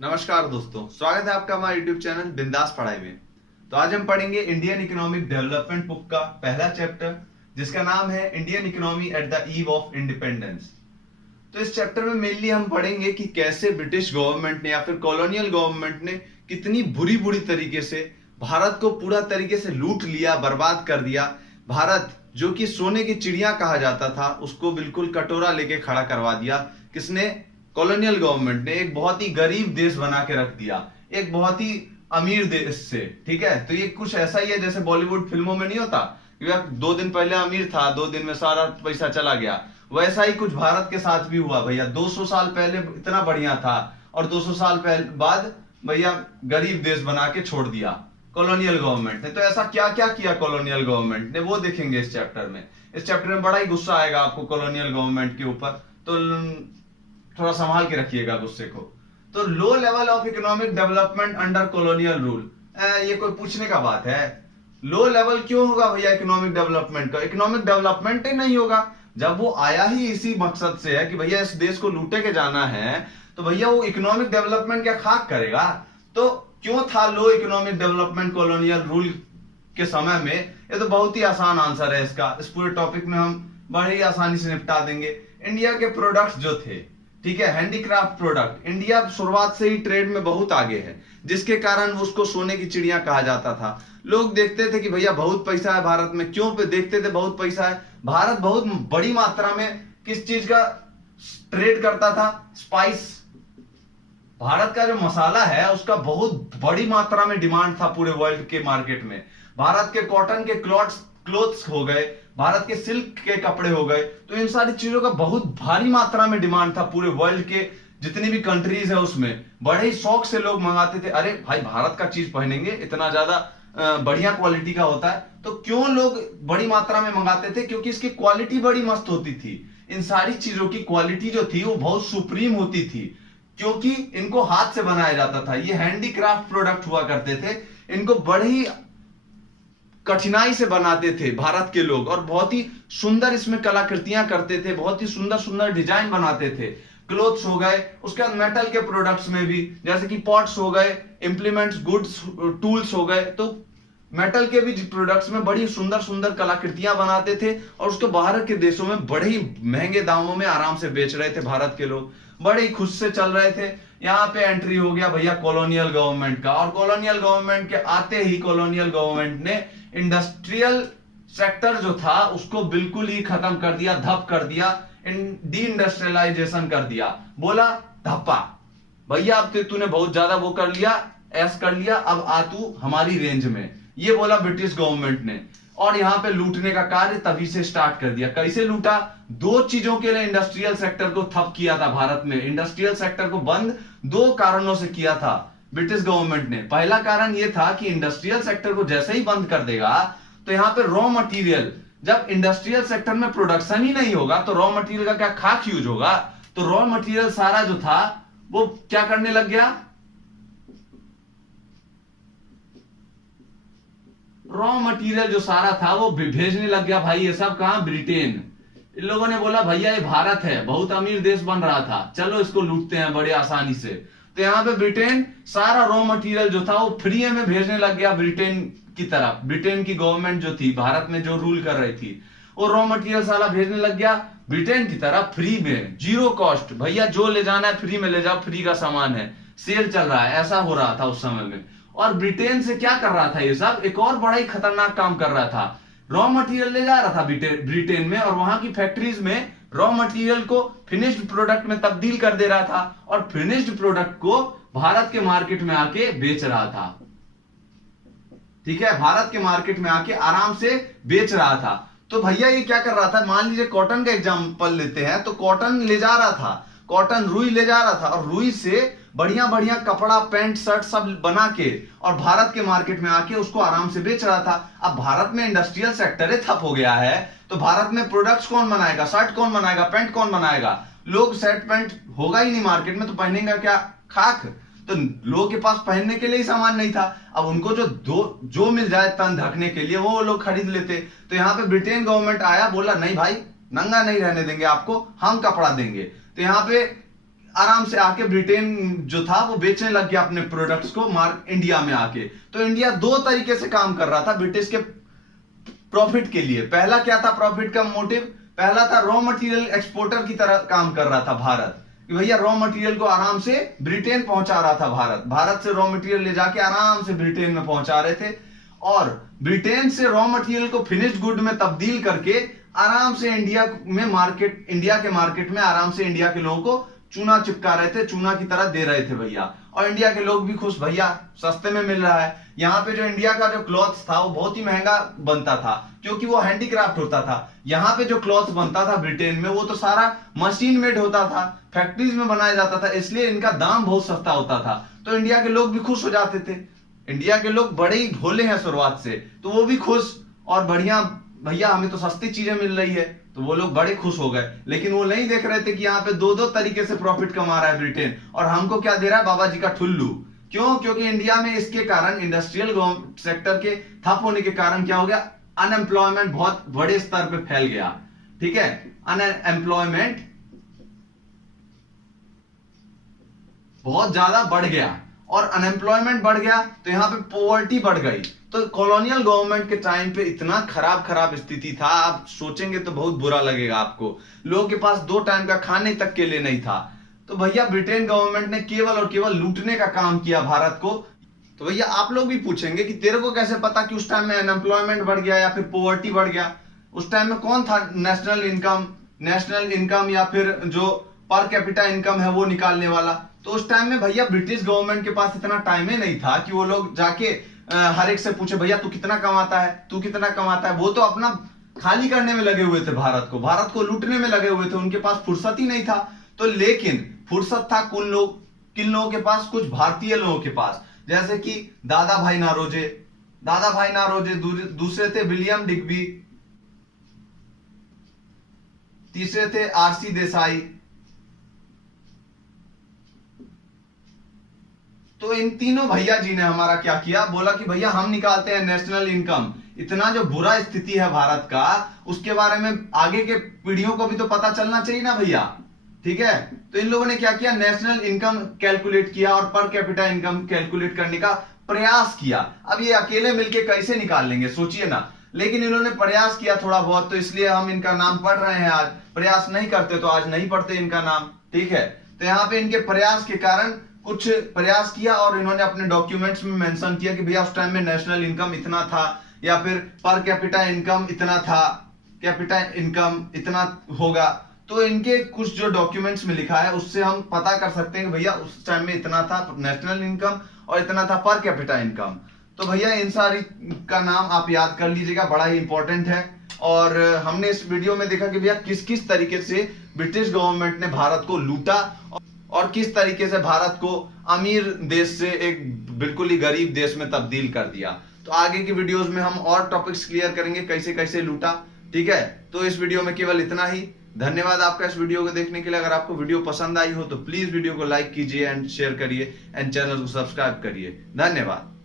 नमस्कार दोस्तों, स्वागत है आपका हमारे YouTube चैनल बिंदास पढ़ाई में। तो आज हम पढ़ेंगे इंडियन इकोनॉमिक डेवलपमेंट बुक का पहला चैप्टर, जिसका नाम है Indian economy at the eve of independence. तो इस चैप्टर में मेनली हम पढ़ेंगे कि कैसे ब्रिटिश गवर्नमेंट ने या फिर कॉलोनियल गवर्नमेंट ने कितनी बुरी बुरी तरीके से भारत को पूरा तरीके से लूट लिया, बर्बाद कर दिया। भारत जो कि सोने की चिड़िया कहा जाता था, उसको बिल्कुल कटोरा लेके खड़ा करवा दिया। किसने? कॉलोनियल गवर्नमेंट ने। एक बहुत ही गरीब देश बना के रख दिया एक बहुत ही अमीर देश से। ठीक है, तो ये कुछ ऐसा ही है जैसे बॉलीवुड फिल्मों में नहीं होता कि यार 2 दिन पहले अमीर था, 2 दिन में सारा पैसा चला गया। वैसा ही कुछ भारत के साथ भी हुआ भैया। 200 साल पहले इतना बढ़िया था और 200 साल बाद भैया गरीब देश बना के छोड़ दिया कॉलोनियल गवर्नमेंट ने। तो ऐसा क्या क्या किया कॉलोनियल गवर्नमेंट ने, वो देखेंगे इस चैप्टर में। इस चैप्टर में बड़ा ही गुस्सा आएगा आपको कॉलोनियल गवर्नमेंट के ऊपर, तो थोड़ा संभाल के रखिएगा गुस्से को। तो low level of economic development under colonial rule, ये कोई पूछने का बात है? लो लेवल क्यों होगा भैया इकोनॉमिक डेवलपमेंट का? इकोनॉमिक डेवलपमेंट ही नहीं होगा। जब वो आया ही इसी मकसद से है कि भैया इस देश को लूटे के जाना है, तो भैया वो इकोनॉमिक डेवलपमेंट क्या खाक करेगा? तो क्यों था low economic development colonial rule के समय में? ये तो बहुत ही आसान आंसर है इसका। इस पूरे टॉपिक में हम बड़े ही आसानी से निपटा देंगे। इंडिया के प्रोडक्ट्स जो थे, ठीक है, हैंडीक्राफ्ट प्रोडक्ट, इंडिया शुरुआत से ही ट्रेड में बहुत आगे है, जिसके कारण उसको सोने की चिड़िया कहा जाता था। लोग देखते थे कि भैया बहुत पैसा है भारत में। क्यों पे देखते थे बहुत पैसा है? भारत बहुत बड़ी मात्रा में किस चीज का ट्रेड करता था? स्पाइस। भारत का जो मसाला है उसका बहुत बड़ी मात्रा में डिमांड था पूरे वर्ल्ड के मार्केट में। भारत के कॉटन के क्लोथ्स हो गए, भारत के सिल्क के कपड़े हो गए, तो इन सारी चीजों का बहुत भारी मात्रा में डिमांड था पूरे वर्ल्ड के जितनी भी कंट्रीज है उसमें। बड़े ही शौक से लोग मंगाते थे, अरे भाई भारत का चीज पहनेंगे, इतना ज्यादा बढ़िया क्वालिटी का होता है। तो क्यों लोग बड़ी मात्रा में मंगाते थे? क्योंकि इसकी क्वालिटी बड़ी मस्त होती थी। इन सारी चीजों की क्वालिटी जो थी वो बहुत सुप्रीम होती थी, क्योंकि इनको हाथ से बनाया जाता था। ये हैंडीक्राफ्ट प्रोडक्ट हुआ करते थे। इनको बड़ी ही कठिनाई से बनाते थे भारत के लोग, और बहुत ही सुंदर इसमें कलाकृतियां करते थे, बहुत ही सुंदर सुंदर डिजाइन बनाते थे। क्लोथ्स हो गए, उसके बाद मेटल के प्रोडक्ट्स में भी, जैसे कि पॉट्स हो गए, इंप्लीमेंट्स, गुड्स, टूल्स हो गए, तो मेटल के भी प्रोडक्ट्स में बड़ी सुंदर सुंदर कलाकृतियां बनाते थे, और उसको बाहर के देशों में बड़े ही महंगे दामों में आराम से बेच रहे थे भारत के लोग। बड़े ही खुश से चल रहे थे। यहाँ पे एंट्री हो गया भैया कॉलोनियल गवर्नमेंट का, और कॉलोनियल गवर्नमेंट के आते ही कॉलोनियल गवर्नमेंट ने इंडस्ट्रियल सेक्टर जो था उसको बिल्कुल ही खत्म कर दिया, धप कर दिया, डी इंडस्ट्रियलाइजेशन कर दिया। बोला धप्पा, भैया अब तूने बहुत ज्यादा वो कर लिया, ऐस कर लिया, अब आ तू हमारी रेंज में, ये बोला ब्रिटिश गवर्नमेंट ने। और यहां पे लूटने का कार्य तभी से स्टार्ट कर दिया। कैसे लूटा? 2 चीजों के लिए इंडस्ट्रियल सेक्टर को ठप किया था भारत में। इंडस्ट्रियल सेक्टर को बंद 2 कारणों से किया था ब्रिटिश गवर्नमेंट ने। पहला कारण यह था कि इंडस्ट्रियल सेक्टर को जैसे ही बंद कर देगा तो यहां पे रॉ मटेरियल, जब इंडस्ट्रियल सेक्टर में प्रोडक्शन ही नहीं होगा तो रॉ मटेरियल का क्या खाक यूज होगा? तो रॉ मटेरियल सारा जो था वो क्या करने लग गया? रॉ मटेरियल जो सारा था वो भेजने लग गया भाई। ये सब कहां? ब्रिटेन। इन लोगों ने बोला भैया ये भारत है, बहुत अमीर देश बन रहा था, चलो इसको लूटते हैं बड़े आसानी से। तो यहां पे ब्रिटेन सारा रॉ मटेरियल जो था वो फ्री में भेजने लग गया ब्रिटेन की तरफ। ब्रिटेन की गवर्नमेंट जो थी, भारत में जो रूल कर रही थी, वो रॉ मटेरियल सारा भेजने लग गया ब्रिटेन की तरफ फ्री में, जीरो कॉस्ट। भैया जो ले जाना है फ्री में ले जाओ, फ्री का सामान है, सेल चल रहा है, ऐसा हो रहा था उस समय में। और ब्रिटेन से क्या कर रहा था ये सब? एक और बड़ा ही खतरनाक काम कर रहा था। रॉ मटेरियल ले जा रहा था ब्रिटेन में, और वहां की फैक्ट्रीज में रॉ मटेरियल को फिनिश्ड प्रोडक्ट में तब्दील कर दे रहा था, और फिनिश्ड प्रोडक्ट को भारत के मार्केट में आके बेच रहा था। ठीक है, भारत के मार्केट में आके आराम से बेच रहा था। तो भैया ये क्या कर रहा था? मान लीजिए कॉटन का एग्जांपल लेते हैं, तो कॉटन ले जा रहा था, कॉटन रुई ले जा रहा था, और रुई से बढ़िया बढ़िया कपड़ा, पैंट, शर्ट सब बना के और भारत के मार्केट में आके उसको आराम से बेच रहा था। अब भारत में इंडस्ट्रियल सेक्टर ही ठप हो गया है, तो भारत में प्रोडक्ट्स कौन बनाएगा? शर्ट कौन बनाएगा? पैंट कौन बनाएगा? लोग शर्ट पैंट होगा ही नहीं मार्केट में, तो पहनेगा क्या? खाक। तो लोगों के पास पहनने के लिए ही सामान नहीं था। अब उनको जो मिल जाए तन ढकने के लिए वो लोग खरीद लेते। तो यहाँ पे ब्रिटेन गवर्नमेंट आया, बोला नहीं भाई, नंगा नहीं रहने देंगे आपको, हम कपड़ा देंगे। तो यहाँ पे आराम से आके ब्रिटेन जो था वो बेचने लग गया अपने प्रोडक्ट्स को इंडिया में आके। तो इंडिया दो तरीके से काम कर रहा था ब्रिटिश के प्रॉफिट के लिए। पहला क्या था प्रॉफिट का मोटिव? पहला था रॉ मटेरियल एक्सपोर्टर की तरह काम कर रहा था भारत, कि भैया रॉ मटेरियल को आराम से ब्रिटेन पहुंचा रहा था भारत से रॉ मटेरियल ले जाके आराम से ब्रिटेन में पहुंचा रहे थे, और ब्रिटेन से रॉ मटेरियल को फिनिश्ड गुड में तब्दील करके आराम से इंडिया के मार्केट में आराम से इंडिया के लोगों को चूना चिपका रहे थे, चूना की तरह दे रहे थे भैया। और इंडिया के लोग भी खुश, भैया सस्ते में मिल रहा है। यहाँ पे जो इंडिया का जो क्लॉथ था वो बहुत ही महंगा बनता था, क्योंकि वो हैंडीक्राफ्ट होता था। यहाँ पे जो क्लॉथ बनता था ब्रिटेन में वो तो सारा मशीन मेड होता था, फैक्ट्रीज में बनाया जाता था, इसलिए इनका दाम बहुत सस्ता होता था। तो इंडिया के लोग भी खुश हो जाते थे। इंडिया के लोग बड़े ही भोले हैं शुरुआत से, तो वो भी खुश और बढ़िया, भैया हमें तो सस्ती चीजें मिल रही है, तो वो लोग बड़े खुश हो गए। लेकिन वो नहीं देख रहे थे कि यहाँ पे दो दो तरीके से प्रॉफिट कमा रहा है ब्रिटेन, और हमको क्या दे रहा है? बाबा जी का ठुल्लू। क्यों? क्योंकि इंडिया में इसके कारण इंडस्ट्रियल सेक्टर के ठप होने के कारण क्या हो गया? अनएम्प्लॉयमेंट बहुत बड़े स्तर पे फैल गया। ठीक है, अनएम्प्लॉयमेंट बहुत ज्यादा बढ़ गया, और अनएम्प्लॉयमेंट बढ़ गया तो यहाँ पे पॉवर्टी बढ़ गई। तो कॉलोनियल गवर्नमेंट के टाइम पे इतना खराब स्थिति था, आप सोचेंगे तो बहुत बुरा लगेगा आपको। लोगों के पास 2 टाइम का खाने तक के लिए नहीं था। तो भैया ब्रिटेन गवर्नमेंट ने केवल और केवल लूटने का काम किया भारत को। तो भैया आप लोग भी पूछेंगे कि तेरे को कैसे पता कि उस टाइम में अनएम्प्लॉयमेंट बढ़ गया या फिर पॉवर्टी बढ़ गया? उस टाइम में कौन था नेशनल इनकम या फिर जो पर कैपिटा इनकम है वो निकालने वाला? तो उस टाइम में भैया ब्रिटिश गवर्नमेंट के पास इतना टाइम ही नहीं था कि वो लोग जाके हर एक से पूछे भैया तू कितना कमाता है, तू कितना कमाता है। वो तो अपना खाली करने में लगे हुए थे, भारत को लूटने में लगे हुए थे, उनके पास फुर्सत ही नहीं था। तो लेकिन फुर्सत था किन लोगों के पास? कुछ भारतीय लोगों के पास, जैसे कि दादा भाई नारोजे, दूसरे थे विलियम डिग्बी, तीसरे थे आरसी देसाई। तो इन तीनों भैया जी ने हमारा क्या किया? बोला कि भैया हम निकालते हैं नेशनल इनकम। इतना जो बुरा स्थिति है भारत का, उसके बारे में आगे के पीढ़ियों को भी तो पता चलना चाहिए ना भैया। ठीक है, तो इन लोगों ने क्या किया? नेशनल इनकम कैलकुलेट किया और पर कैपिटा इनकम कैलकुलेट करने का प्रयास किया। अब ये अकेले मिलके कैसे निकाल लेंगे, सोचिए ना। लेकिन इन्होंने प्रयास किया थोड़ा बहुत, तो इसलिए हम इनका नाम पढ़ रहे हैं आज। प्रयास नहीं करते तो आज नहीं पढ़ते इनका नाम। ठीक है, तो यहाँ पे इनके प्रयास के कारण कुछ प्रयास किया, और इन्होंने अपने डॉक्यूमेंट्स में मेंशन किया कि भैया उस टाइम में नेशनल इनकम इतना था, या फिर पर कैपिटा इनकम इतना था, कैपिटा इनकम इतना होगा। तो इनके कुछ जो डॉक्यूमेंट्स में लिखा है उससे हम पता कर सकते हैं कि भैया उस टाइम में इतना था नेशनल इनकम और इतना था पर कैपिटा इनकम। तो भैया इन सारी का नाम आप याद कर लीजिएगा, बड़ा ही इंपॉर्टेंट है। और हमने इस वीडियो में देखा कि भैया किस किस तरीके से ब्रिटिश गवर्नमेंट ने भारत को लूटा, और किस तरीके से भारत को अमीर देश से एक बिल्कुल ही गरीब देश में तब्दील कर दिया। तो आगे की वीडियोस में हम और टॉपिक्स क्लियर करेंगे कैसे कैसे लूटा। ठीक है, तो इस वीडियो में केवल इतना ही। धन्यवाद आपका इस वीडियो को देखने के लिए। अगर आपको वीडियो पसंद आई हो तो प्लीज वीडियो को लाइक कीजिए एंड शेयर करिए एंड चैनल को सब्सक्राइब करिए। धन्यवाद।